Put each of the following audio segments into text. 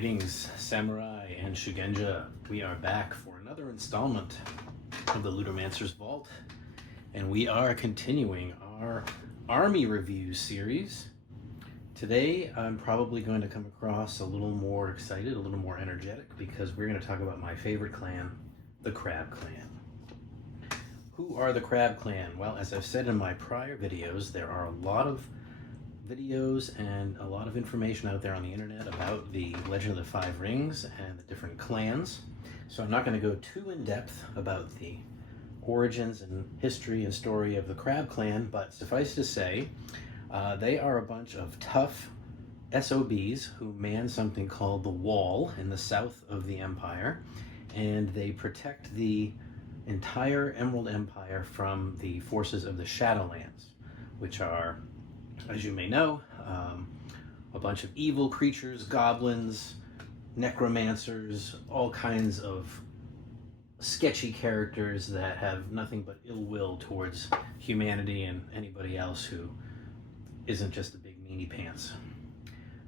Greetings, Samurai and Shugenja. We are back for another installment of the Ludomancer's Vault, and we are continuing our army review series. Today, I'm probably going to come across a little more excited, a little more energetic, because we're going to talk about my favorite clan, the Crab Clan. Who are the Crab Clan? Well, as I've said in my prior videos, there are a lot of videos and a lot of information out there on the internet about the Legend of the Five Rings and the different clans. So I'm not going to go too in depth about the origins and history and story of the Crab Clan, but suffice to say, they are a bunch of tough SOBs who man something called the Wall in the south of the Empire, and they protect the entire Emerald Empire from the forces of the Shadowlands, which are, as you may know, a bunch of evil creatures, goblins, necromancers, all kinds of sketchy characters that have nothing but ill will towards humanity and anybody else who isn't just a big meanie pants.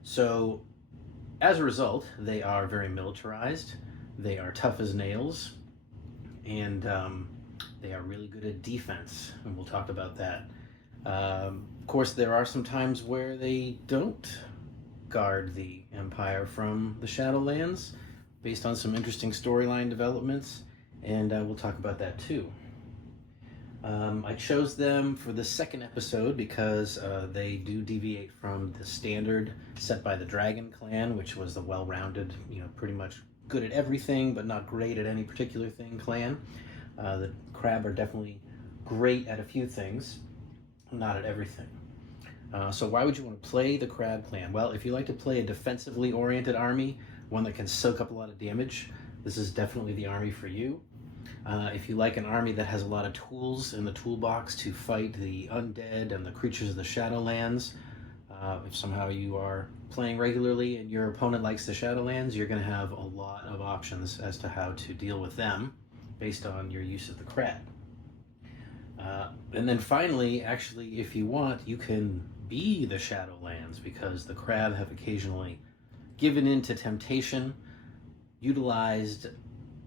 So, as a result, they are very militarized, they are tough as nails, and they are really good at defense, and we'll talk about that. Of course, there are some times where they don't guard the Empire from the Shadowlands, based on some interesting storyline developments, and we'll talk about that too. I chose them for the second episode because they do deviate from the standard set by the Dragon Clan, which was the well-rounded, pretty much good at everything but not great at any particular thing clan. The Crab are definitely great at a few things, not at everything. So why would you want to play the Crab Clan? Well, if you like to play a defensively oriented army, one that can soak up a lot of damage, this is definitely the army for you. If you like an army that has a lot of tools in the toolbox to fight the undead and the creatures of the Shadowlands, if somehow you are playing regularly and your opponent likes the Shadowlands, you're going to have a lot of options as to how to deal with them based on your use of the Crab. And then finally, actually, if you want, you can be the Shadowlands, because the Crab have occasionally given in to temptation, utilized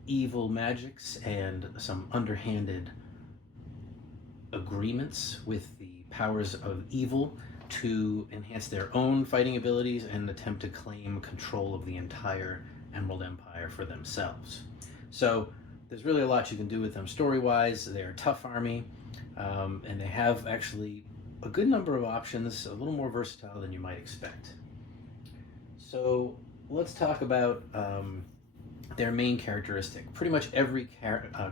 evil magics and some underhanded agreements with the powers of evil to enhance their own fighting abilities and attempt to claim control of the entire Emerald Empire for themselves. So there's really a lot you can do with them story-wise. They're a tough army, and they have actually a good number of options, a little more versatile than you might expect. So let's talk about their main characteristic. Pretty much every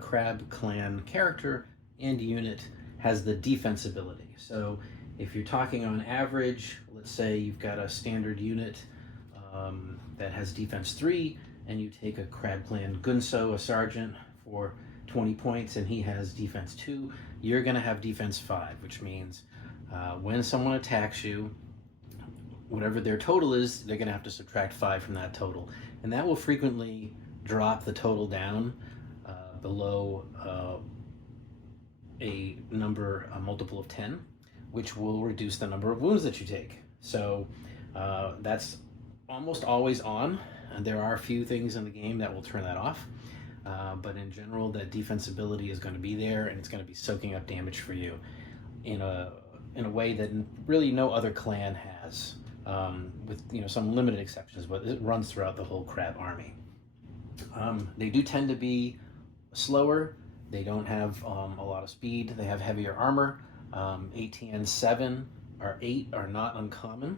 Crab Clan character and unit has the defense ability. So if you're talking on average, let's say you've got a standard unit that has defense 3, and you take a Crab Clan Gunso, a sergeant, for 20 points, and he has defense 2, you're going to have defense 5, which means when someone attacks you, whatever their total is, they're going to have to subtract 5 from that total. And that will frequently drop the total down below a multiple of 10, which will reduce the number of wounds that you take. So that's almost always on, and there are a few things in the game that will turn that off. But in general, that defense ability is going to be there, and it's going to be soaking up damage for you in a way that really no other clan has, with some limited exceptions, but it runs throughout the whole Crab army. They do tend to be slower. They don't have a lot of speed. They have heavier armor. ATN 7 or 8 are not uncommon.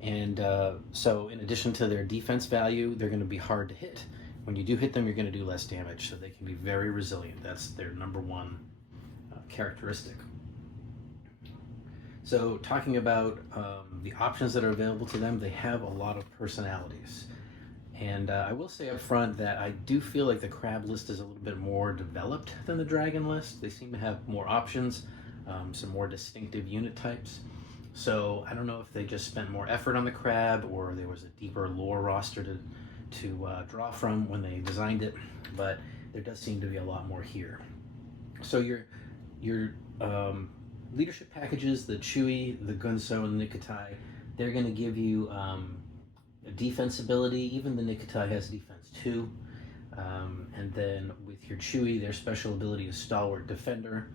And so in addition to their defense value, they're going to be hard to hit. When you do hit them, you're going to do less damage, so they can be very resilient. That's their number one characteristic. So talking about the options that are available to them, they have a lot of personalities. And I will say up front that I do feel like the Crab list is a little bit more developed than the Dragon list. They seem to have more options, some more distinctive unit types. So I don't know if they just spent more effort on the Crab, or there was a deeper lore roster to draw from when they designed it, but there does seem to be a lot more here. So your leadership packages, the Chewy, the Gunso, and the Nikutai, they're going to give you a defense ability. Even the Nikutai has defense too. And then with your Chewie, their special ability is Stalwart Defender,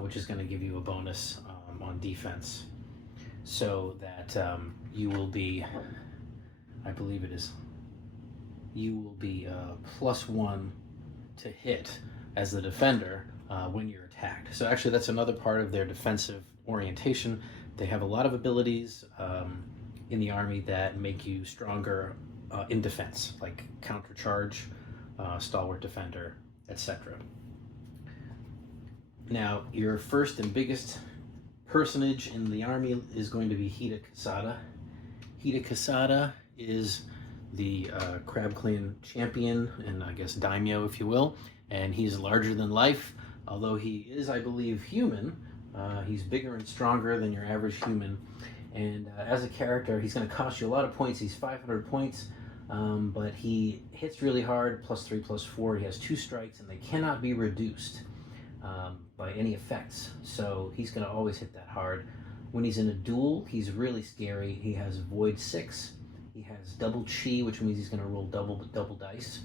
which is going to give you a bonus on defense. So that you will be, I believe it is, you will be +1 to hit as the defender when you're attacked. So actually that's another part of their defensive orientation. They have a lot of abilities in the Army that make you stronger in defense, like counter charge, Stalwart Defender, etc. Now, your first and biggest personage in the Army is going to be Hida Kasada. Hida Kasada is the Crab Clan champion, and I guess daimyo, if you will, and he's larger than life. Although he is, I believe, human, he's bigger and stronger than your average human. And as a character, he's going to cost you a lot of points. He's 500 points, but he hits really hard, +3/+4. He has 2 strikes, and they cannot be reduced by any effects. So he's going to always hit that hard. When he's in a duel, he's really scary. He has Void 6. He has double chi, which means he's going to roll double dice.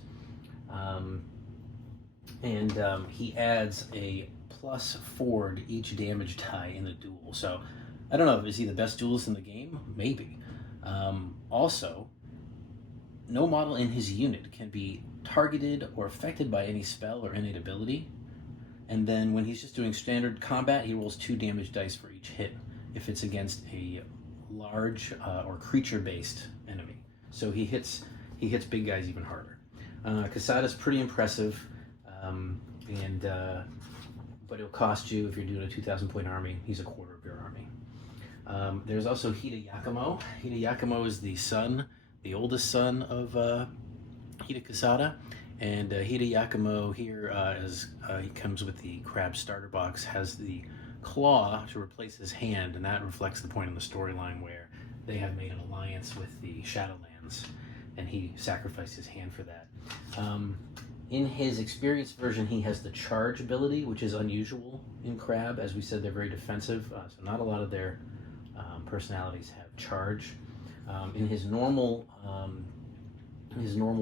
He adds a +4 to each damage die in the duel. So I don't know, is he the best duelist in the game? Maybe. Also, no model in his unit can be targeted or affected by any spell or innate ability. And then when he's just doing standard combat, he rolls 2 damage dice for each hit if it's against a large or creature-based enemy. So he hits big guys even harder. Kasada's pretty impressive, but it'll cost you, if you're doing a 2,000 point army, he's a quarter of your army. There's also Hida Yakumo. Hida Yakumo is the oldest son of Hida Kasada. And Hida Yakumo here, as he comes with the crab starter box, has the claw to replace his hand, and that reflects the point in the storyline where they have made an alliance with the Shadowlands, and he sacrificed his hand for that. In his experienced version, he has the charge ability, which is unusual in Crab. As we said, they're very defensive, so not a lot of their personalities have charge. In his normal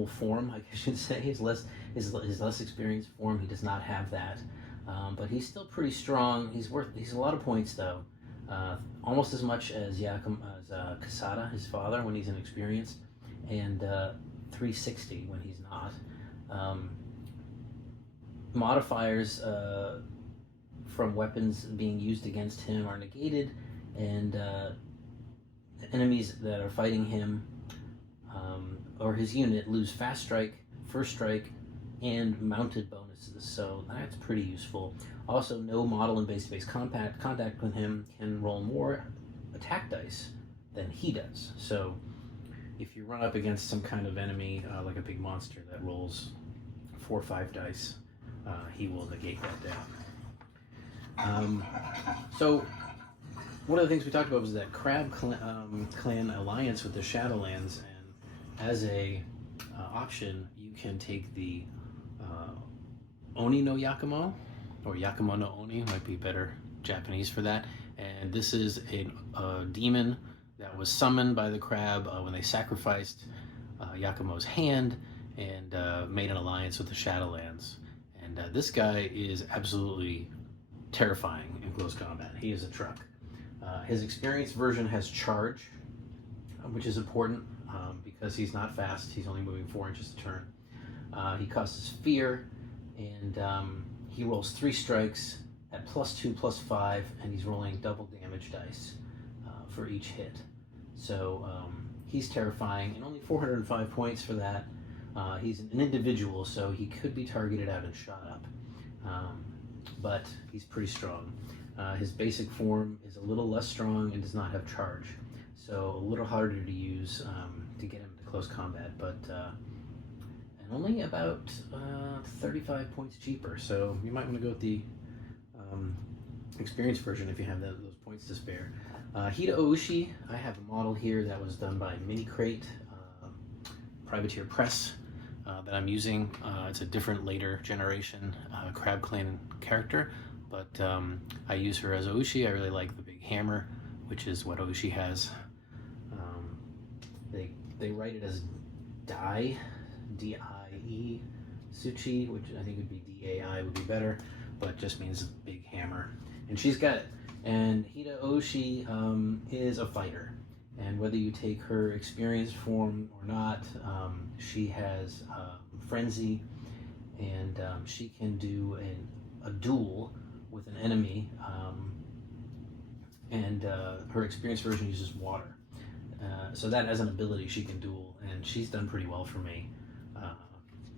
form, I should say, his less experienced form, he does not have that. But he's still pretty strong. He's a lot of points though, almost as much as Kasada, his father, when he's inexperienced, and 360 when he's not. Modifiers from weapons being used against him are negated, and enemies that are fighting him or his unit lose fast strike, first strike, and mounted bonuses, so that's pretty useful. Also, no model in base-to-base contact with him can roll more attack dice than he does. So if you run up against some kind of enemy, like a big monster that rolls 4 or 5 dice, he will negate that down. So one of the things we talked about was that Crab Clan alliance with the Shadowlands, and as a option, you can take the Oni no Yakumo, or Yakumo no Oni, might be better Japanese for that. And this is a demon that was summoned by the crab when they sacrificed Yakumo's hand and made an alliance with the Shadowlands. And this guy is absolutely terrifying in close combat. He is a truck. His experienced version has charge, which is important because he's not fast. He's only moving 4 inches a turn. He causes fear, and he rolls 3 strikes at +2/+5, and he's rolling double damage dice for each hit. So he's terrifying, and only 405 points for that. He's an individual, so he could be targeted out and shot up, but he's pretty strong. His basic form is a little less strong and does not have charge, so a little harder to use to get him to close combat, but and only about 35 points cheaper, so you might want to go with the experienced version if you have those points to spare. Hida Oushi, I have a model here that was done by Mini Crate, Privateer Press, that I'm using. It's a different later generation Crab Clan character, but I use her as Oushi. I really like the big hammer, which is what Oushi has. They write it as Dai, D-I-E, Suchi, which I think would be D-A-I would be better, but just means big hammer. And she's got it. And Hida Oshi is a fighter. And whether you take her experienced form or not, she has frenzy, and she can do a duel with an enemy. And her experienced version uses water. So that as an ability she can duel, and she's done pretty well for me.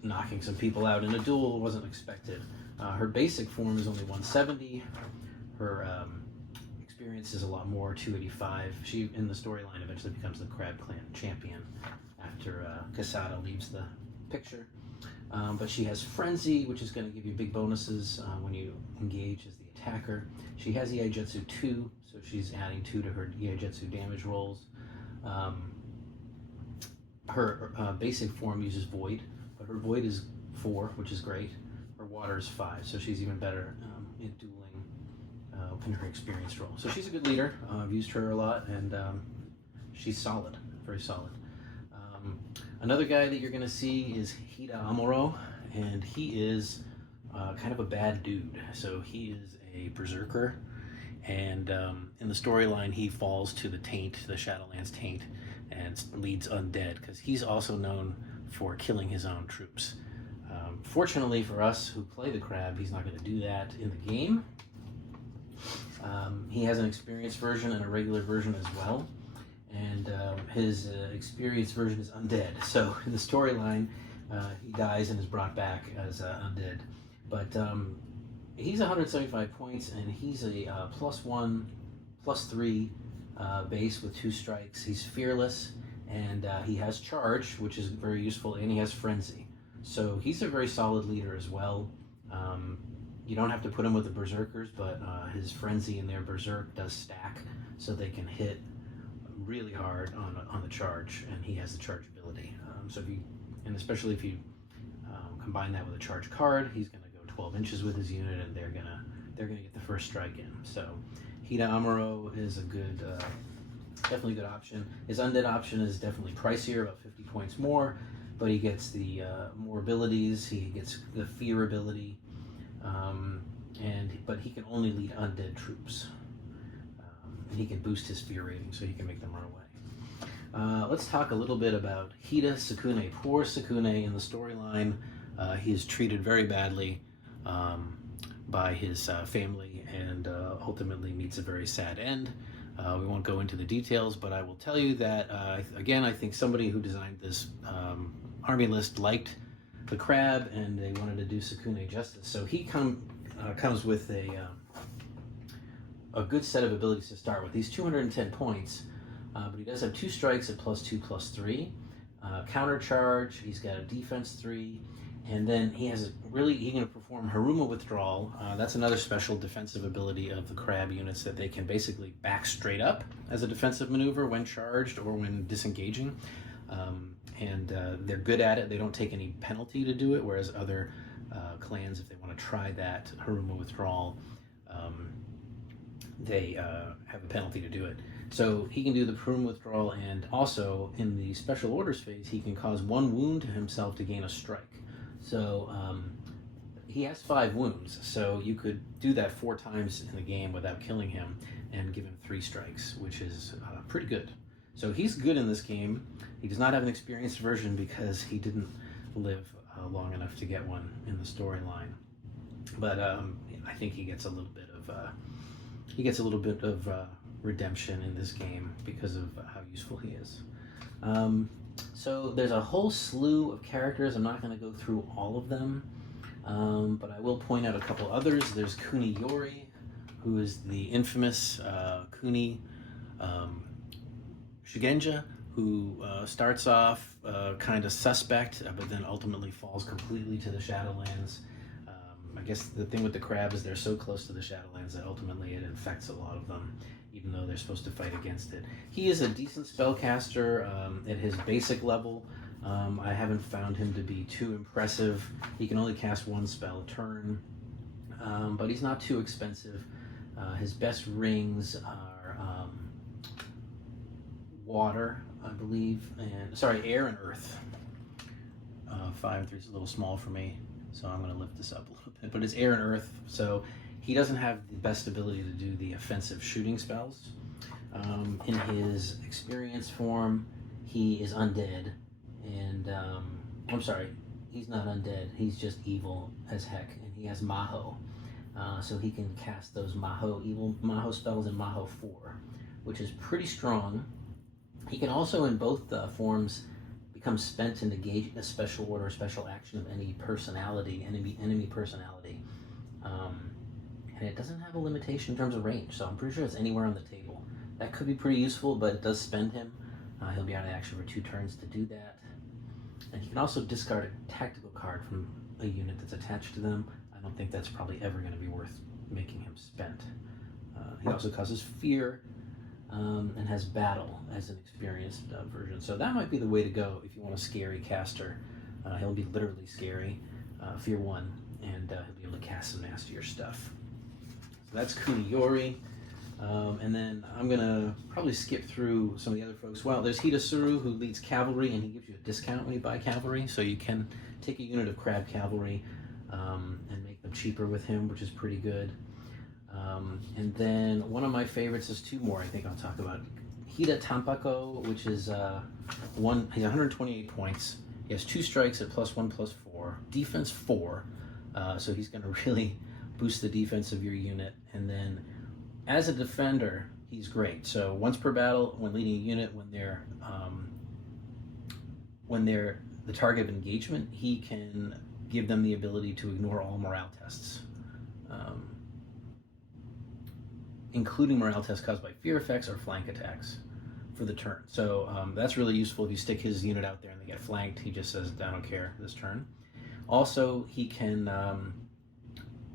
Knocking some people out in a duel wasn't expected. Her basic form is only 170. Her experience is a lot more, 285. She, in the storyline, eventually becomes the Crab Clan champion after Casada leaves the picture. But she has Frenzy, which is going to give you big bonuses when you engage as the attacker. She has Iaijutsu 2, so she's adding 2 to her Iaijutsu damage rolls. Her basic form uses Void, but her Void is 4, which is great. Her Water is 5, so she's even better in dueling in her experience role. So she's a good leader. I've used her a lot, and she's solid, very solid. Another guy that you're going to see is Hida Amuro, and he is kind of a bad dude. So he is a berserker, and in the storyline he falls to the taint, the Shadowlands taint, and leads undead, because he's also known for killing his own troops. Fortunately for us who play the crab, he's not going to do that in the game. He has an experienced version and a regular version as well, and his experienced version is undead. So in the storyline, he dies and is brought back as undead. But he's 175 points, and he's a +1, +3 base with 2 strikes. He's fearless, and he has charge, which is very useful, and he has frenzy. So he's a very solid leader as well. You don't have to put him with the berserkers, but his frenzy and their berserk does stack, so they can hit really hard on the charge, and he has the charge ability. So if you, and especially if you combine that with a charge card, he's going to go 12 inches with his unit, and they're gonna get the first strike in. So Hida Amuro is a good, definitely a good option. His undead option is definitely pricier, about 50 points more, but he gets the more abilities. He gets the fear ability, but he can only lead undead troops. And he can boost his fear rating, so he can make them run away. Let's talk a little bit about Hida Sukune. Poor Sukune in the storyline. He is treated very badly by his family, and ultimately meets a very sad end. We won't go into the details, but I will tell you that, again, I think somebody who designed this army list liked the crab, and they wanted to do Sukune justice. So he comes with a good set of abilities to start with. He's 210 points, but he does have 2 strikes at +2, +3. Counter charge, he's got a defense 3, and then he can perform Haruma withdrawal. That's another special defensive ability of the crab units, that they can basically back straight up as a defensive maneuver when charged or when disengaging. And they're good at it. They don't take any penalty to do it, whereas other clans, if they want to try that Haruma withdrawal, they have a penalty to do it. So he can do the Haruma withdrawal, and also in the special orders phase, he can cause 1 wound to himself to gain a strike. So he has 5 wounds, so you could do that 4 times in the game without killing him and give him 3 strikes, which is pretty good. So he's good in this game. He does not have an experienced version because he didn't live long enough to get one in the storyline. But I think he gets a little bit of redemption in this game because of how useful he is. So there's a whole slew of characters. I'm not going to go through all of them, but I will point out a couple others. There's Kuni Yori, who is the infamous Kuni Shigenja, who starts off kind of suspect, but then ultimately falls completely to the Shadowlands. I guess the thing with the crab is they're so close to the Shadowlands that ultimately it infects a lot of them, even though they're supposed to fight against it. He is a decent spellcaster at his basic level. I haven't found him to be too impressive. He can only cast 1 spell a turn, but he's not too expensive. His best rings are water, I believe, and sorry, air and earth. 5 and 3 is a little small for me, so I'm going to lift this up a little bit. But it's air and earth, so he doesn't have the best ability to do the offensive shooting spells. In his experience form, he is undead, and I'm sorry, he's not undead. He's just evil as heck, and he has Maho, so he can cast those evil Maho spells in Maho 4, which is pretty strong. He can also, in both forms, become spent to negate a special order, special action of any personality, enemy personality. And it doesn't have a limitation in terms of range, so I'm pretty sure it's anywhere on the table. That could be pretty useful, but it does spend him. He'll be out of action for 2 turns to do that. And he can also discard a tactical card from a unit that's attached to them. I don't think that's probably ever going to be worth making him spent. He also causes fear, and has battle as an experienced version. So that might be the way to go if you want a scary caster. He'll be literally scary, fear 1, and he'll be able to cast some nastier stuff. So that's Kuniyori. And then I'm going to probably skip through some of the other folks. Well, there's Hida Suru, who leads cavalry, and he gives you a discount when you buy cavalry. So you can take a unit of crab cavalry and make them cheaper with him, which is pretty good. And then one of my favorites is 2 more I think I'll talk about. Hida Tampako, which is he's 128 points. He has 2 strikes at +1/+4, defense 4. So he's going to really boost the defense of your unit. And then as a defender, he's great. So once per battle, when leading a unit, when they're the target of engagement, he can give them the ability to ignore all morale tests, including morale tests caused by fear effects or flank attacks for the turn. So that's really useful. If you stick his unit out there and they get flanked, he just says, I don't care this turn. Also, he can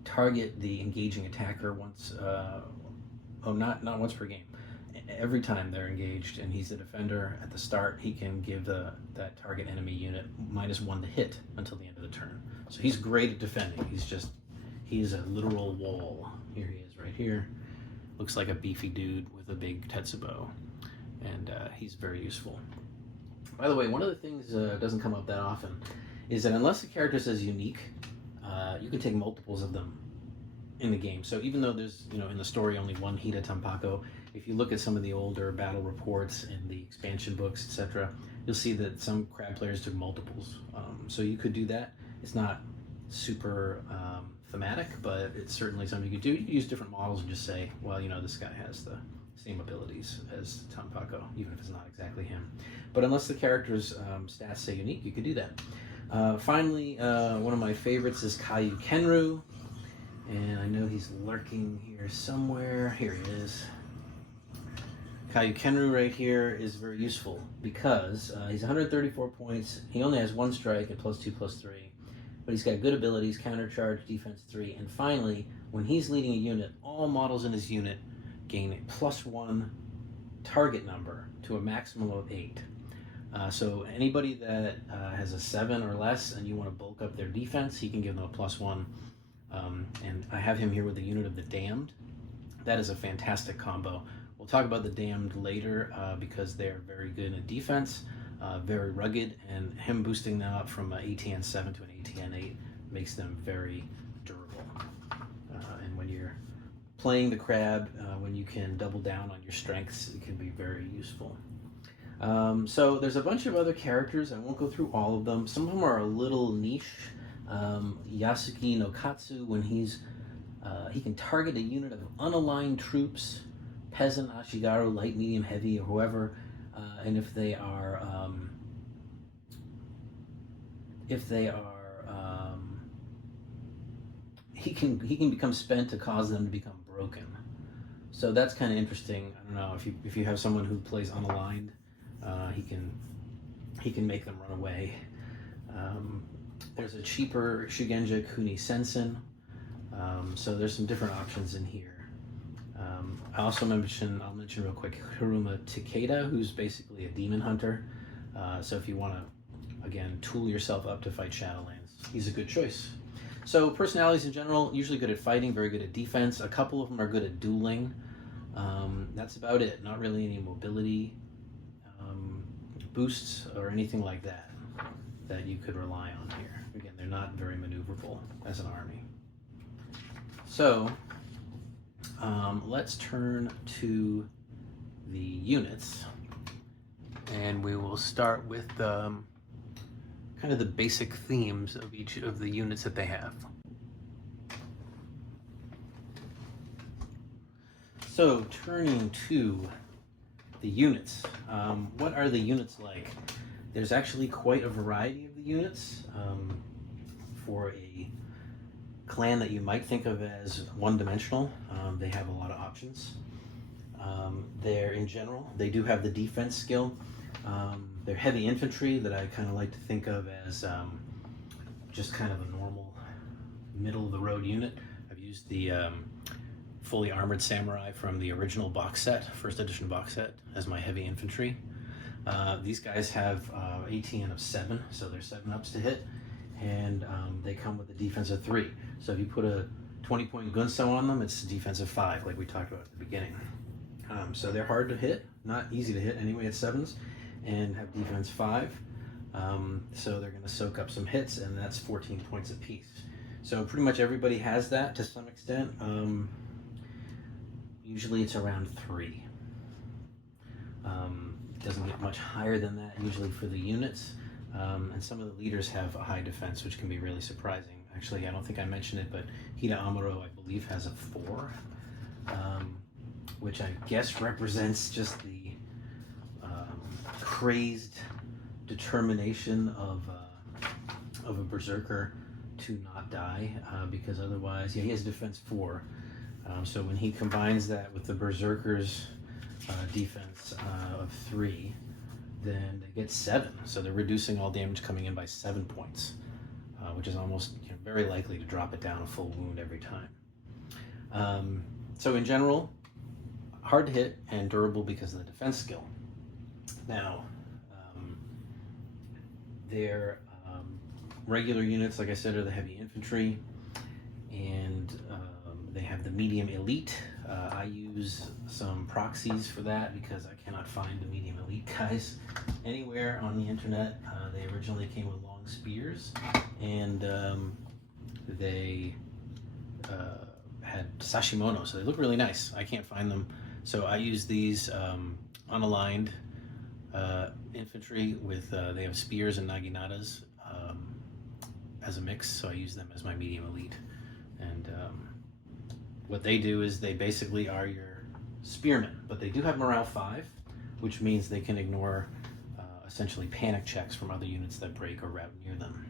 target the engaging attacker once, not once per game. Every time they're engaged and he's the defender at the start, he can give that target enemy unit -1 to hit until the end of the turn. So he's great at defending. He's a literal wall. Here he is right here. Looks like a beefy dude with a big Tetsubo, and he's very useful. By the way, one of the things that doesn't come up that often is that unless the character says unique, you can take multiples of them in the game. So even though there's, in the story only one Hida Tampako, if you look at some of the older battle reports and the expansion books, etc., you'll see that some crab players took multiples. So you could do that. It's not super thematic, but it's certainly something you could do. You could use different models and just say, well, this guy has the same abilities as Tampako, even if it's not exactly him. But unless the character's stats say unique, you could do that. Finally, one of my favorites is Kayu Kenru, and I know he's lurking here somewhere. Here he is. Kayu Kenru right here is very useful because he's 134 points. He only has 1 strike at +2/+3, but he's got good abilities, countercharge, defense 3, and finally, when he's leading a unit, all models in his unit gain a +1 target number to a maximum of 8. So anybody that has a 7 or less and you want to bulk up their defense, he can give them a +1. And I have him here with the unit of the Damned. That is a fantastic combo. We'll talk about the Damned later because they're very good in defense, very rugged, and him boosting them up from an ATN 7 to an ATN 8 makes them very durable. And when you're playing the crab, when you can double down on your strengths, it can be very useful. So there's a bunch of other characters. I won't go through all of them. Some of them are a little niche. Yasuki no Katsu, when he can target a unit of unaligned troops, peasant, Ashigaru, light, medium, heavy, or whoever, and if they are he can become spent to cause them to become broken. So that's kind of interesting. I don't know if you have someone who plays unaligned, he can make them run away. There's a cheaper Shugenja Kuni Sensen. So there's some different options in here. I'll mention real quick Hiruma Takeda, who's basically a demon hunter. So if you want to, again, tool yourself up to fight Shadowlands, he's a good choice. So personalities in general, usually good at fighting, very good at defense. A couple of them are good at dueling. That's about it. Not really any mobility. boosts or anything like that that you could rely on here. Again, they're not very maneuverable as an army. So let's turn to the units, and we will start with kind of the basic themes of each of the units that they have. So turning to the units, what are the units like? There's actually quite a variety of the units. For a clan that you might think of as one-dimensional, they have a lot of options. They're, in general, they do have the defense skill. They're heavy infantry that I kind of like to think of as just kind of a normal middle-of-the-road unit. I've used the fully armored samurai from the original box set, first edition box set, as my heavy infantry. These guys have ATN of 7, so they're 7-ups to hit, and they come with a defense of 3. So if you put a 20-point gunso on them, it's a defense of 5, like we talked about at the beginning. So they're hard to hit, not easy to hit anyway at 7s, and have defense 5. So they're going to soak up some hits, and that's 14 points apiece. So pretty much everybody has that to some extent. Usually it's around 3. It doesn't get much higher than that usually for the units. And some of the leaders have a high defense, which can be really surprising. Actually, I don't think I mentioned it, but Hida Amuro, I believe, has a 4, which I guess represents just the crazed determination of a berserker to not die, because otherwise, yeah, he has defense 4. So when he combines that with the berserker's defense of 3, then they get 7. So they're reducing all damage coming in by 7 points, which is almost very likely to drop it down a full wound every time. So in general, hard to hit and durable because of the defense skill. Now, their regular units, like I said, are the heavy infantry, and they have the medium elite. I use some proxies for that because I cannot find the medium elite guys anywhere on the internet. They originally came with long spears, and they had sashimono, so they look really nice. I can't find them, so I use these unaligned infantry with they have spears and naginatas as a mix, so I use them as my medium elite. And what they do is they basically are your spearmen, but they do have morale 5, which means they can ignore essentially panic checks from other units that break or route near them.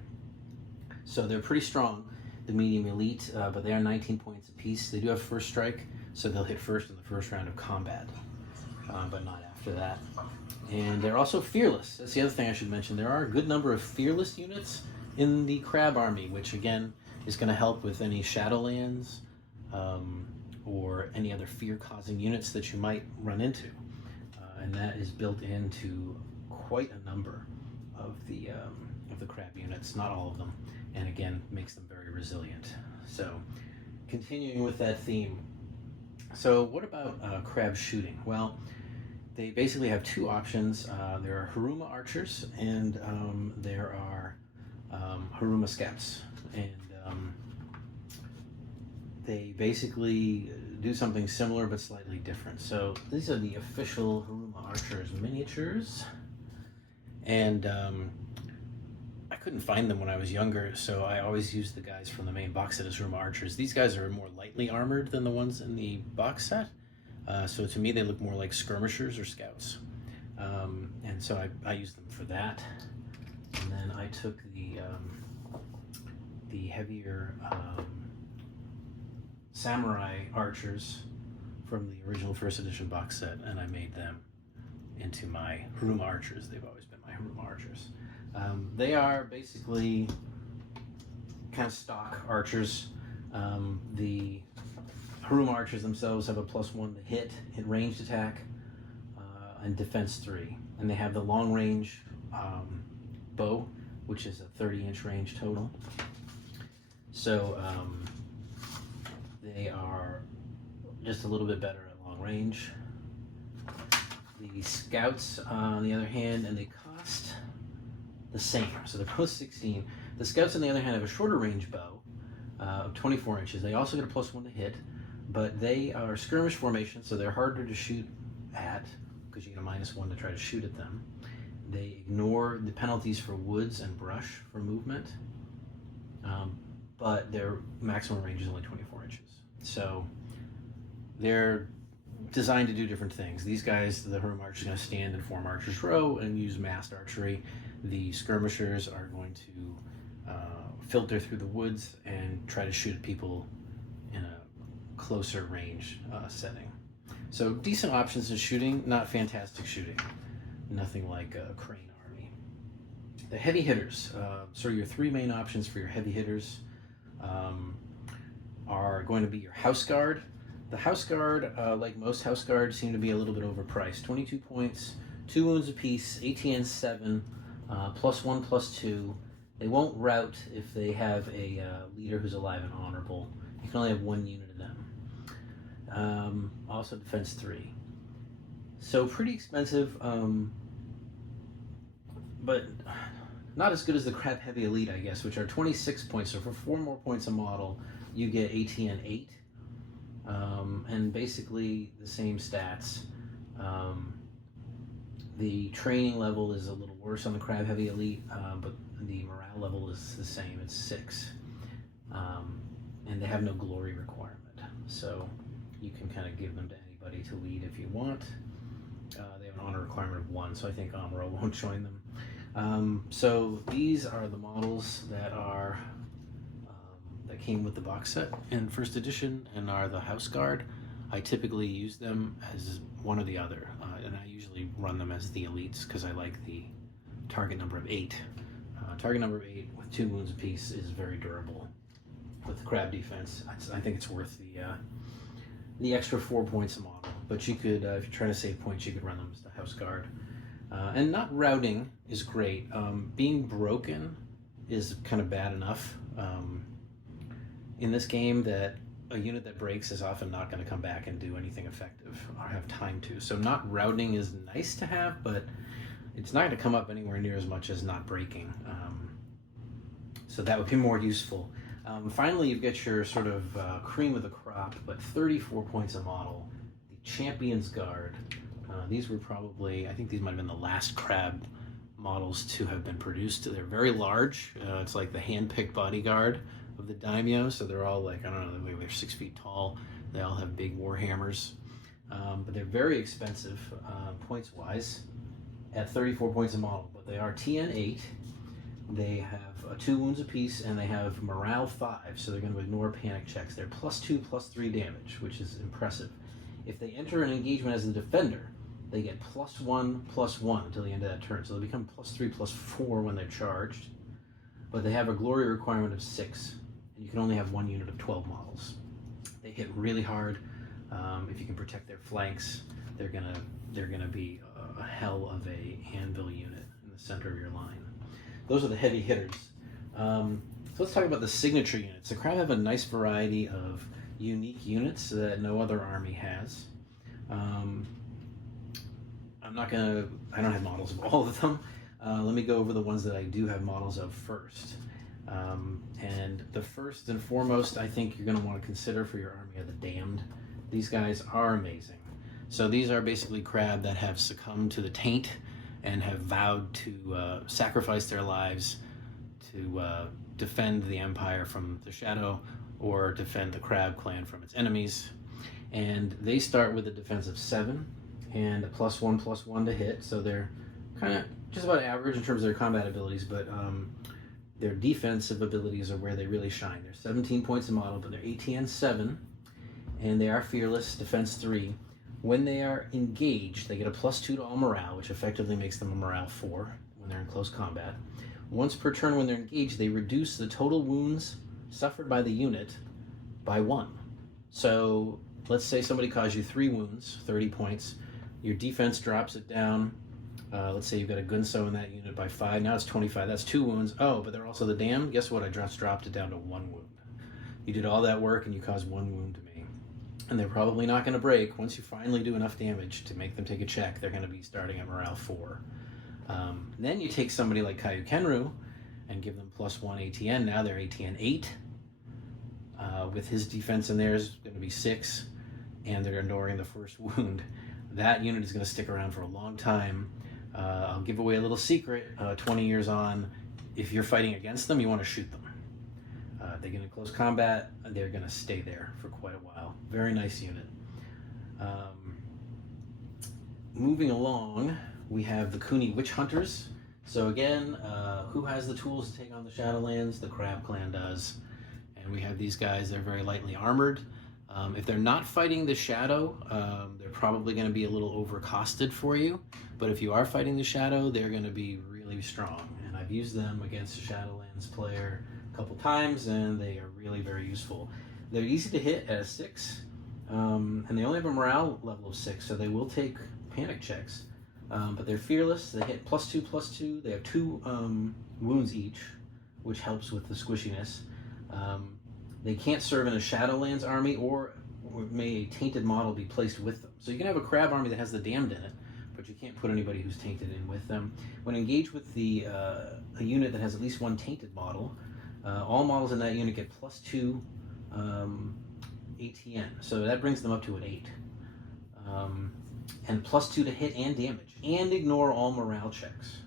So they're pretty strong, the medium elite, but they are 19 points apiece. They do have first strike, so they'll hit first in the first round of combat, but not after that. And they're also fearless. That's the other thing I should mention. There are a good number of fearless units in the Crab Army, which again is going to help with any Shadowlands or any other fear-causing units that you might run into. And that is built into quite a number of the Crab units, not all of them, and again makes them very resilient. So continuing with that theme. So what about crab shooting? Well, they basically have 2 options. There are Haruma archers, and there are Haruma scouts, and they basically do something similar but slightly different. So these are the official Haruma archers miniatures, and I couldn't find them when I was younger, so I always used the guys from the main box set as Haruma archers. These guys are more lightly armored than the ones in the box set. So to me, they look more like skirmishers or scouts. And so I used them for that. And then I took the heavier samurai archers from the original first edition box set, and I made them into my Haruma archers. They've always been my Haruma archers. They are basically kind of stock archers. The Haruma archers themselves have a +1 to hit ranged attack, and defense 3. And they have the long range bow, which is a 30-inch range total. So they are just a little bit better at long range. The Scouts, on the other hand, and they cost the same. So they're both 16. The Scouts, on the other hand, have a shorter range bow of 24 inches. They also get a +1 to hit, but they are skirmish formation, so they're harder to shoot at because you get a -1 to try to shoot at them. They ignore the penalties for woods and brush for movement, but their maximum range is only 24 inches. So they're designed to do different things. These guys, the Hurm Archer, is going to stand in form archer's row and use massed archery. The skirmishers are going to filter through the woods and try to shoot at people in a closer range setting. So decent options in shooting, not fantastic shooting. Nothing like a Crane army. The heavy hitters, so your three main options for your heavy hitters are going to be your House Guard. The House Guard, like most House Guards, seem to be a little bit overpriced. 22 points, 2 wounds apiece, ATN 7, +1/+2. They won't rout if they have a leader who's alive and honorable. You can only have 1 unit of them. Also defense 3. So pretty expensive, but not as good as the Crab Heavy Elite, I guess, which are 26 points. So for 4 more points a model, you get ATN 8. And basically the same stats. The training level is a little worse on the Crab Heavy Elite, but the morale level is the same. It's 6. And they have no glory requirement. So you can kind of give them to anybody to lead if you want. They have an honor requirement of 1, so I think Amuro won't join them. So these are the models that are that came with the box set in first edition and are the House Guard. I typically use them as one or the other, and I usually run them as the elites because I like the target number of 8. Target number of 8 with 2 wounds apiece is very durable. With the crab defense, I think it's worth the extra 4 points a model. But you could, if you're trying to save points, you could run them as the House Guard. And not routing is great. Being broken is kind of bad enough. In this game, that a unit that breaks is often not going to come back and do anything effective or have time to. So not routing is nice to have, but it's not going to come up anywhere near as much as not breaking. So that would be more useful. Finally, you've got your sort of cream of the crop, but 34 points a model. The Champion's Guard. These were probably, I think these might have been the last crab models to have been produced. They're very large. It's like the hand-picked bodyguard of the daimyo, so they're all like, I don't know, they're 6 feet tall. They all have big war hammers, but they're very expensive points-wise at 34 points a model, but they are TN 8. They have 2 wounds apiece, and they have morale 5, so they're going to ignore panic checks. They're +2/+3 damage, which is impressive. If they enter an engagement as a defender, they get +1/+1 until the end of that turn, so they become +3/+4 when they're charged, but they have a glory requirement of 6. You can only have 1 unit of 12 models. They hit really hard. If you can protect their flanks, they're gonna be a hell of a anvil unit in the center of your line. Those are the heavy hitters. So let's talk about the signature units. The Crab have a nice variety of unique units that no other army has. I don't have models of all of them. Let me go over the ones that I do have models of first. And the first and foremost, I think you're going to want to consider for your army are the Damned. These guys are amazing. So these are basically crab that have succumbed to the taint and have vowed to sacrifice their lives to defend the Empire from the Shadow or defend the Crab clan from its enemies. And they start with a defense of 7 and a +1/+1 to hit, so they're kind of just about average in terms of their combat abilities, but their defensive abilities are where they really shine. They're 17 points a model, but they're ATN 7, and they are fearless, defense 3. When they are engaged, they get a +2 to all morale, which effectively makes them a morale 4 when they're in close combat. Once per turn when they're engaged, they reduce the total wounds suffered by the unit by 1. So let's say somebody caused you 3 wounds, 30 points. Your defense drops it down. Let's say you've got a Gunso in that unit by 5. Now it's 25. That's 2 wounds. Oh, but they're also the Damned. Guess what? I just dropped it down to 1 wound. You did all that work and you caused 1 wound to me. and they're probably not going to break. Once you finally do enough damage to make them take a check, they're going to be starting at morale 4. Then you take somebody like Kaiju Kenru and give them +1 ATN. Now they're ATN 8. With his defense in there is going to be 6, and they're ignoring the first wound. That unit is going to stick around for a long time. I'll give away a little secret. 20 years on, if you're fighting against them, you want to shoot them. They get in close combat, they're going to stay there for quite a while. Very nice unit. Moving along, we have the Kuni Witch Hunters. So again, who has the tools to take on the Shadowlands? The Crab Clan does. And we have these guys, they're very lightly armored. If they're not fighting the Shadow, they're probably going to be a little overcosted for you. But if you are fighting the Shadow, they're going to be really strong. And I've used them against a Shadowlands player a couple times, and they are really very useful. They're easy to hit at a 6, and they only have a morale level of 6, so they will take panic checks. But they're fearless. They hit +2/+2. They have 2 wounds each, which helps with the squishiness. They can't serve in a Shadowlands army, or may a tainted model be placed with them. So you can have a crab army that has the damned in it, but you can't put anybody who's tainted in with them. When engaged with a unit that has at least 1 tainted model, all models in that unit get +2 ATN. So that brings them up to an 8. And +2 to hit and damage, and ignore all morale checks.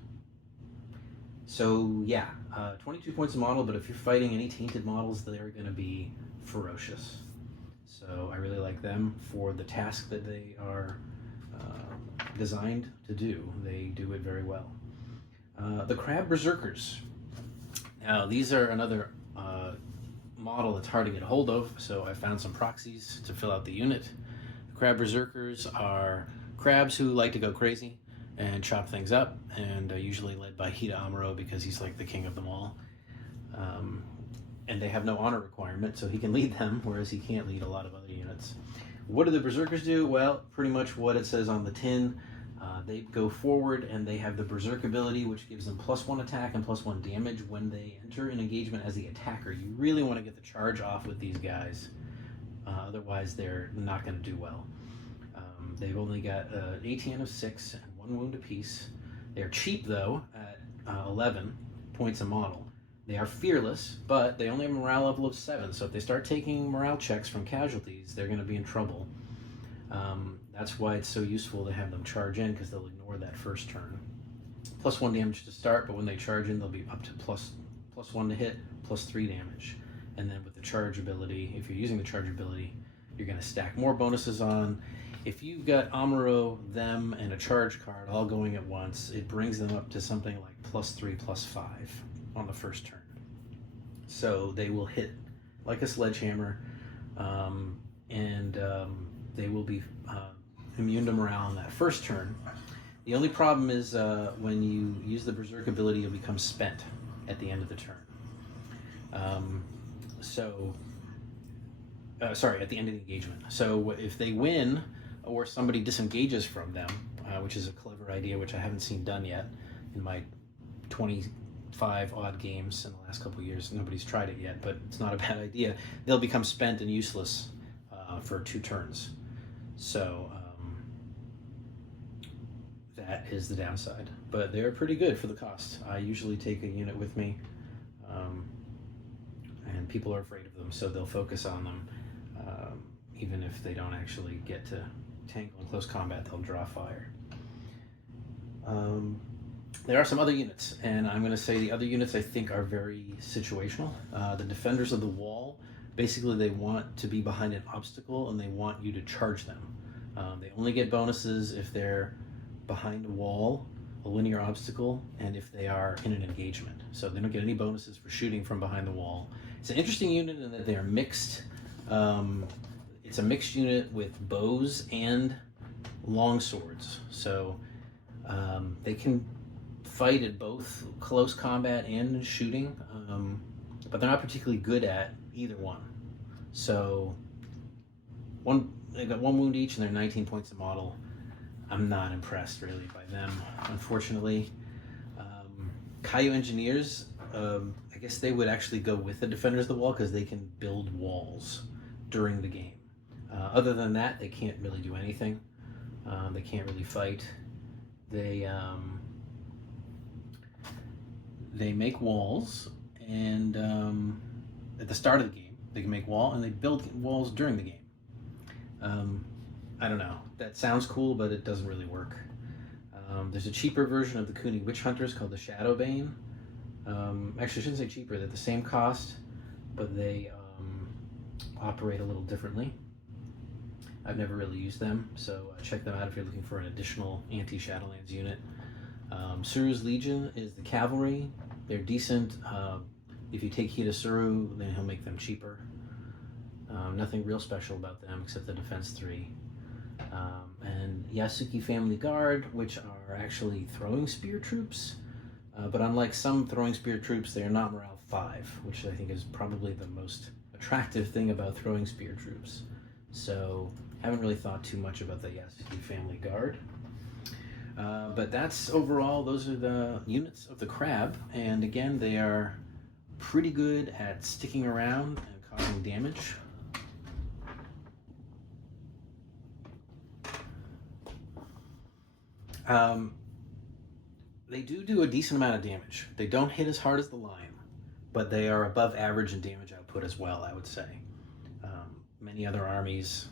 So yeah, 22 points a model, but if you're fighting any tainted models, they're going to be ferocious. So I really like them for the task that they are designed to do. They do it very well. The Crab Berserkers. Now these are another model that's hard to get a hold of, so I found some proxies to fill out the unit. The Crab Berserkers are crabs who like to go crazy and chop things up, and usually led by Hida Amuro because he's like the king of them all. And they have no honor requirement, so he can lead them, whereas he can't lead a lot of other units. What do the Berserkers do? Well, pretty much what it says on the tin. They go forward, and they have the Berserk ability, which gives them +1 attack and +1 damage when they enter an engagement as the attacker. You really want to get the charge off with these guys, otherwise they're not going to do well. They've only got an ATN of 6 and 1 wound apiece. They're cheap, though, at 11 points a model. They are fearless, but they only have a morale level of 7, so if they start taking morale checks from casualties, they're going to be in trouble. That's why it's so useful to have them charge in, because they'll ignore that first turn. +1 damage to start, but when they charge in, they'll be up to +1 to hit, +3 damage. And then with the charge ability, if you're using the charge ability, you're going to stack more bonuses on. If you've got Amuro, them, and a charge card all going at once, it brings them up to something like +3, +5 on the first turn. So they will hit like a sledgehammer, and they will be immune to morale on that first turn. The only problem is when you use the Berserk ability, you'll become spent at the end of the turn. At the end of the engagement. So if they win, or somebody disengages from them, which is a clever idea, which I haven't seen done yet in my 25 odd games in the last couple of years. Nobody's tried it yet, but it's not a bad idea. They'll become spent and useless for 2 turns. So that is the downside, but they're pretty good for the cost. I usually take a unit with me, and people are afraid of them, so they'll focus on them. Even if they don't actually get to tangle in close combat, they'll draw fire. There are some other units, and I'm going to say the other units I think are very situational. The Defenders of the Wall, basically they want to be behind an obstacle, and they want you to charge them. They only get bonuses if they're behind a wall, a linear obstacle, and if they are in an engagement. So they don't get any bonuses for shooting from behind the wall. It's an interesting unit in that they are mixed. It's a mixed unit with bows and long swords. So they can fight at both close combat and shooting, but they're not particularly good at either one. So they've got 1 wound each, and they're 19 points a model. I'm not impressed really by them, unfortunately. Kaiju Engineers, I guess they would actually go with the Defenders of the Wall because they can build walls during the game. Other than that, they can't really do anything. They can't really fight. They they make walls, and at the start of the game, they can make wall, and they build walls during the game. I don't know. That sounds cool, but it doesn't really work. There's a cheaper version of the Kuni Witch Hunters called the Shadowbane. Actually, I shouldn't say cheaper. They're the same cost, but they operate a little differently. I've never really used them, so check them out if you're looking for an additional anti-Shadowlands unit. Suru's Legion is the cavalry. They're decent. If you take Hida Suru, then he'll make them cheaper. Nothing real special about them except the defense 3. And Yasuki Family Guard, which are actually throwing spear troops. But unlike some throwing spear troops, they are not morale 5, which I think is probably the most attractive thing about throwing spear troops. So haven't really thought too much about the Yasuki Family Guard. But that's overall, those are the units of the crab. And again, they are pretty good at sticking around and causing damage. They do a decent amount of damage. They don't hit as hard as the lion, but they are above average in damage output as well, I would say. Many other armies,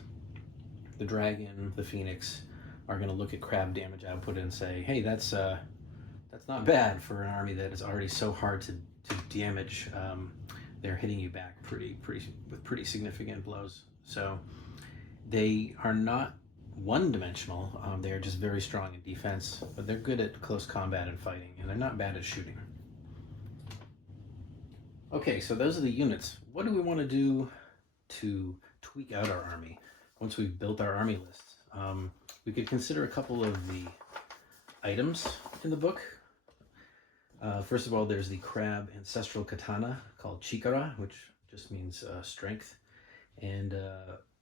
the dragon, the phoenix, are going to look at crab damage output and say, hey, that's not bad for an army that is already so hard to damage. They're hitting you back with pretty significant blows. So they are not one-dimensional. They are just very strong in defense, but they're good at close combat and fighting, and they're not bad at shooting. Okay, so those are the units. What do we want to do to tweak out our army once we've built our army lists? We could consider a couple of the items in the book. First of all, there's the crab ancestral katana called Chikara, which just means strength, and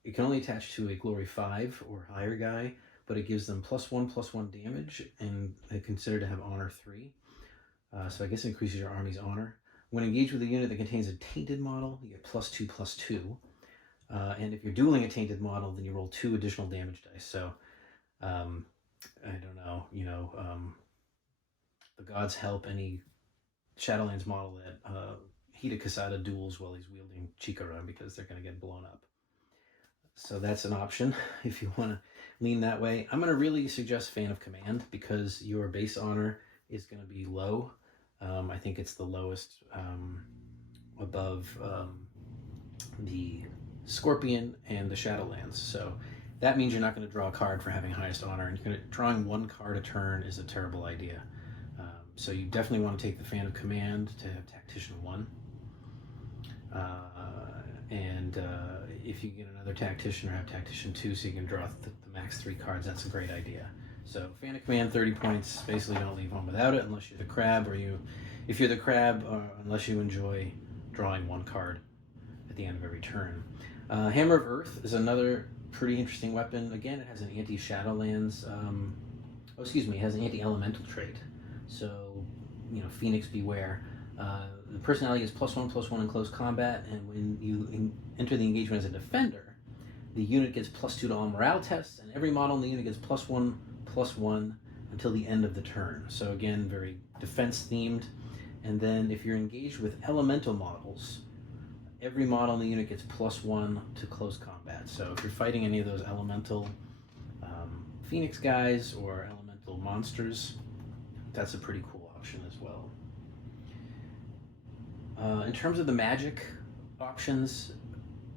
it can only attach to a glory 5 or higher guy, but it gives them +1/+1 damage, and they're considered to have honor 3. So I guess it increases your army's honor. When engaged with a unit that contains a tainted model, you get +2/+2. And if you're dueling a tainted model, then you roll 2 additional damage dice. So I don't know, the gods help any Shadowlands model that Hida Kasada duels while he's wielding Chikara, because they're going to get blown up. So that's an option if you want to lean that way. I'm going to really suggest Fan of Command because your base honor is going to be low. I think it's the lowest above the Scorpion and the Shadowlands. So that means you're not going to draw a card for having highest honor, and drawing 1 card a turn is a terrible idea. So you definitely want to take the Fan of Command to have Tactician 1. If you get another Tactician or have Tactician 2 so you can draw the max 3 cards, that's a great idea. So Fan of Command, 30 points. Basically don't leave home without it unless you're the crab, if you're the crab, unless you enjoy drawing 1 card at the end of every turn. Hammer of Earth is another pretty interesting weapon. Again, it has an anti-Shadowlands, it has an anti-elemental trait. So, Phoenix beware. The personality is +1/+1 in close combat, and when you enter the engagement as a defender, the unit gets +2 to all morale tests, and every model in the unit gets +1/+1 until the end of the turn. So again, very defense themed. And then if you're engaged with elemental models, every model in the unit gets +1 to close combat. So if you're fighting any of those elemental Phoenix guys or elemental monsters, that's a pretty cool option as well. In terms of the magic options,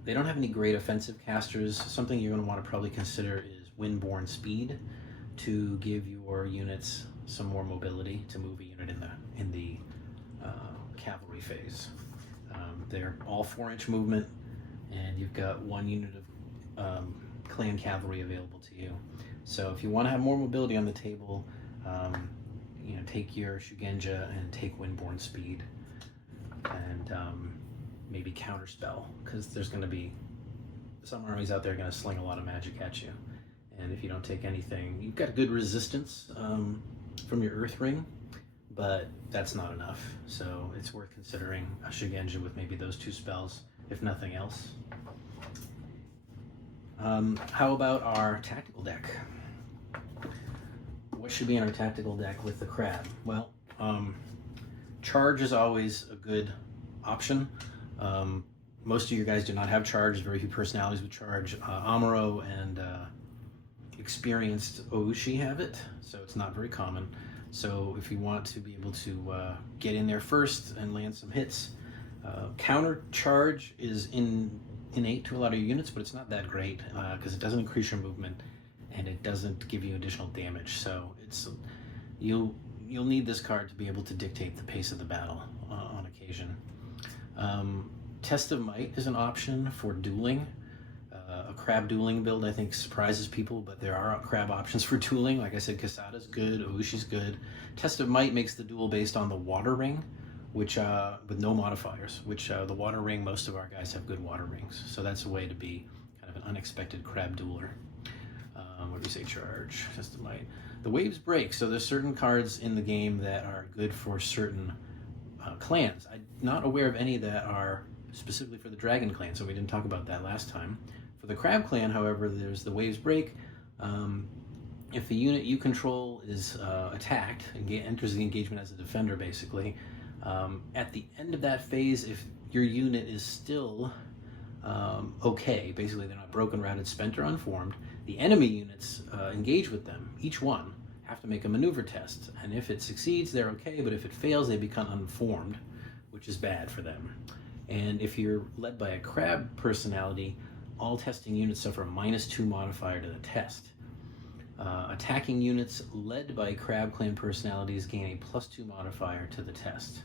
they don't have any great offensive casters. Something you're going to want to probably consider is Windborne Speed to give your units some more mobility to move a unit in the cavalry phase. They're all 4-inch movement, and you've got 1 unit of clan cavalry available to you. So if you want to have more mobility on the table, take your Shugenja and take Windborne Speed, and maybe Counterspell, because there's going to be some armies out there going to sling a lot of magic at you, and if you don't take anything, you've got good resistance from your Earth Ring, but that's not enough. So it's worth considering a Shugenja with maybe those 2 spells, if nothing else. How about our tactical deck? What should be in our tactical deck with the crab? Well, charge is always a good option. Most of you guys do not have charge. Very few personalities with charge. Amuro and experienced Oushi have it, so it's not very common. So if you want to be able to get in there first and land some hits, counter charge is innate to a lot of your units, but it's not that great because it doesn't increase your movement and it doesn't give you additional damage. So it's you'll need this card to be able to dictate the pace of the battle on occasion. Test of Might is an option for dueling. A crab dueling build I think surprises people, but there are crab options for dueling. Like I said, Kasada's good, Oushi's good. Test of Might makes the duel based on the water ring, which with no modifiers, which the water ring, most of our guys have good water rings. So that's a way to be kind of an unexpected crab dueler. What do you say, charge? Test of Might. The waves break, so there's certain cards in the game that are good for certain clans. I'm not aware of any that are specifically for the Dragon Clan, so we didn't talk about that last time. For the Crab Clan, however, there's the Waves Break. If the unit you control is attacked, enters the engagement as a defender, basically, at the end of that phase, if your unit is still okay, basically they're not broken, routed, spent, or unformed, the enemy units engage with them, each one, have to make a maneuver test. And if it succeeds, they're okay, but if it fails, they become unformed, which is bad for them. And if you're led by a crab personality, all testing units suffer a -2 modifier to the test. Attacking units led by crab clan personalities gain a +2 modifier to the test.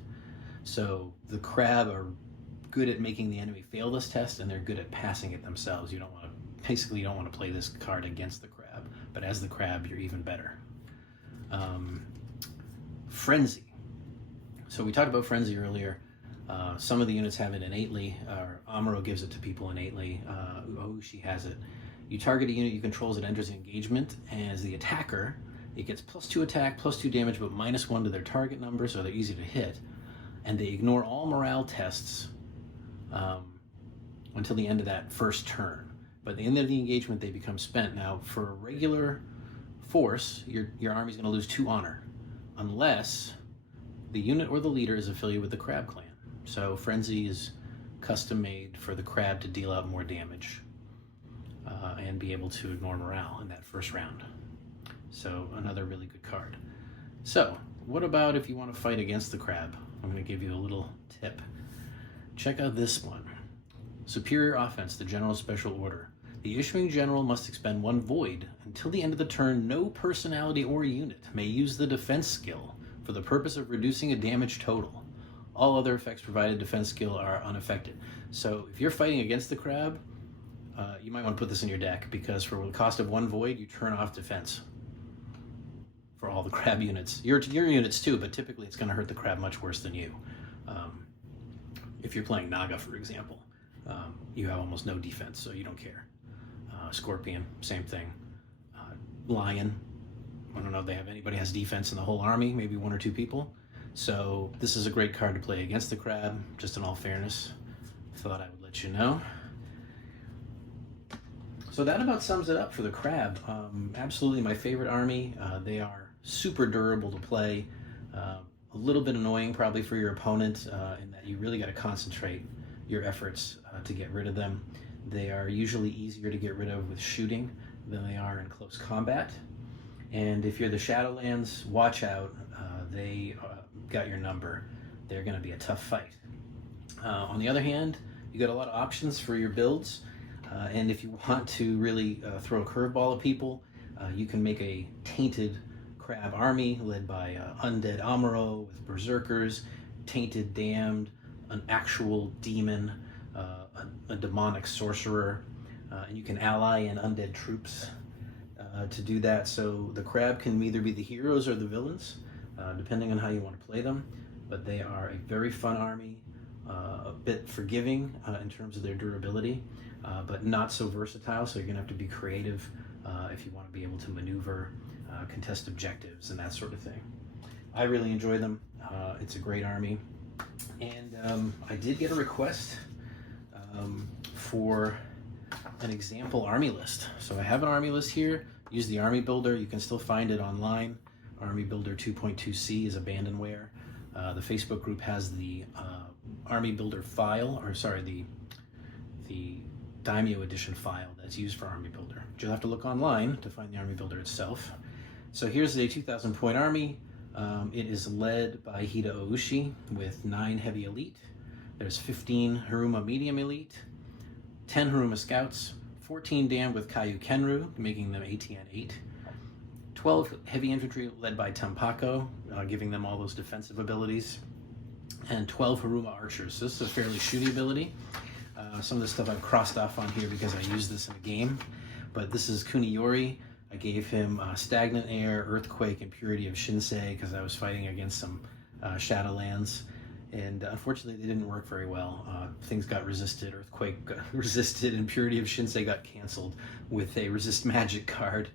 So the crab are good at making the enemy fail this test, and they're good at passing it themselves. You don't want to play this card against the crab, but as the crab, you're even better. Frenzy. So we talked about Frenzy earlier. Some of the units have it innately, or Amuro gives it to people innately. Oushi has it. You target a unit you control as it enters engagement, and as the attacker, it gets +2 attack, +2 damage, but -1 to their target number, so they're easy to hit. And they ignore all morale tests until the end of that first turn. But at the end of the engagement, they become spent. Now, for a regular force, your army's going to lose 2 honor, unless the unit or the leader is affiliated with the Crab Clan. So Frenzy is custom made for the crab to deal out more damage and be able to ignore morale in that first round. So another really good card. So what about if you want to fight against the crab? I'm going to give you a little tip. Check out this one. Superior Offense, the General Special Order. The issuing general must expend 1 void. Until the end of the turn, no personality or unit may use the defense skill for the purpose of reducing a damage total. All other effects provided defense skill are unaffected. So if you're fighting against the crab, you might want to put this in your deck, because for the cost of 1 void, you turn off defense for all the crab units. Your units too, but typically it's going to hurt the crab much worse than you. If you're playing Naga, for example, you have almost no defense, so you don't care. Scorpion, same thing. Lion, I don't know if they have anybody has defense in the whole army, maybe 1 or 2 people. So this is a great card to play against the crab, just in all fairness. Thought I would let you know. So that about sums it up for the crab. Absolutely my favorite army. They are super durable to play. A little bit annoying probably for your opponent in that you really got to concentrate your efforts to get rid of them. They are usually easier to get rid of with shooting than they are in close combat. And if you're the Shadowlands, watch out. They got your number. They're going to be a tough fight. On the other hand, you got a lot of options for your builds. And if you want to really throw a curveball at people, you can make a tainted crab army led by undead Amuro with berserkers, tainted damned, an actual demon, a demonic sorcerer, and you can ally in undead troops to do that. So the crab can either be the heroes or the villains, depending on how you want to play them. But they are a very fun army, a bit forgiving in terms of their durability, but not so versatile. So you're gonna have to be creative if you want to be able to maneuver, contest objectives, and that sort of thing. I really enjoy them. It's a great army, and I did get a request for an example army list. So I have an army list here. Use the Army Builder. You can still find it online. Army Builder 2.2c is abandonware. The Facebook group has the Army Builder file, or sorry, the Daimyo edition file that's used for Army Builder. You'll have to look online to find the Army Builder itself. So here's the 2,000 point army. It is led by Hida with 9 heavy elite. There's 15 Haruma medium elite, 10 Haruma scouts, 14 damned with Kaiju Kenru, making them ATN 8. 12 heavy infantry led by Tampako, giving them all those defensive abilities. And 12 Haruma archers. So this is a fairly shooty ability. Some of the stuff I've crossed off on here because I used this in a game. But this is Kuniyori. I gave him Stagnant Air, Earthquake, and Purity of Shinsei because I was fighting against some Shadowlands. And unfortunately, they didn't work very well. Things got resisted, Earthquake got resisted, and Purity of Shinsei got canceled with a Resist Magic card.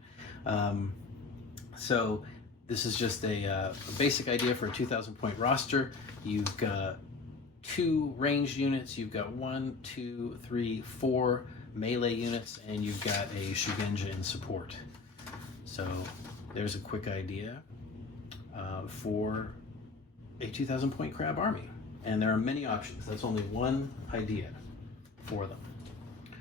So this is just a basic idea for a 2,000 point roster. You've got 2 ranged units, you've got 1, 2, 3, 4 melee units, and you've got a Shugenja in support. So there's a quick idea for a 2,000 point crab army. And there are many options. That's only one idea for them.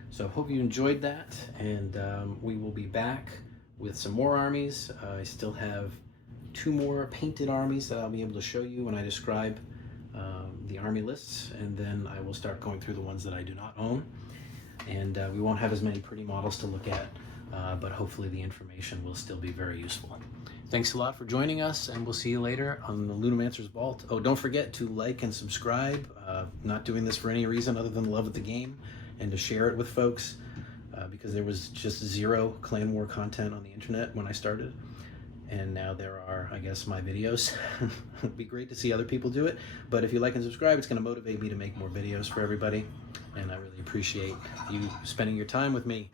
So hope you enjoyed that, and we will be back with some more armies. I still have 2 more painted armies that I'll be able to show you when I describe the army lists, and then I will start going through the ones that I do not own. And we won't have as many pretty models to look at, but hopefully the information will still be very useful. Thanks a lot for joining us, and we'll see you later on the Ludomancer's Vault. Oh, don't forget to like and subscribe. Not doing this for any reason other than love of the game, and to share it with folks, because there was just 0 Clan War content on the internet when I started. And now there are, I guess, my videos. It'd be great to see other people do it. But if you like and subscribe, it's going to motivate me to make more videos for everybody. And I really appreciate you spending your time with me.